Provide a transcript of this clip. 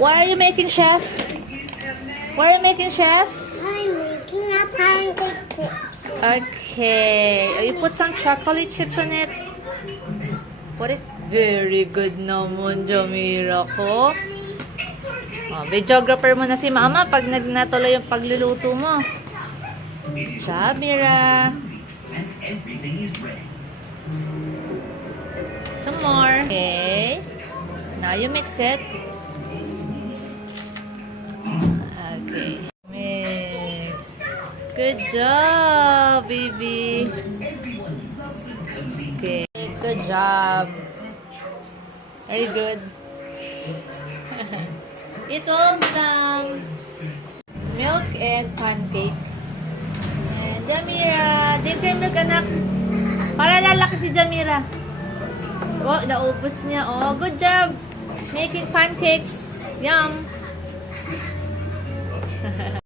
What are you making, chef? What are you making, chef? I'm making a pancake. Okay. You put some chocolate chips on it. Put it. Very good naman, Jamira ko. Oh, videographer mo na si Mama pag natuloy yung pagluluto mo. Jamira. Some more. Okay. Now you mix it. Okay. Mix. Good job, baby. Okay. Good job. Very good. Ito some milk and pancake. And Jamira, drink your milk, anak. Para lalaki si Jamira. So, naubos niya. Oh, good job. Making pancakes. Yum.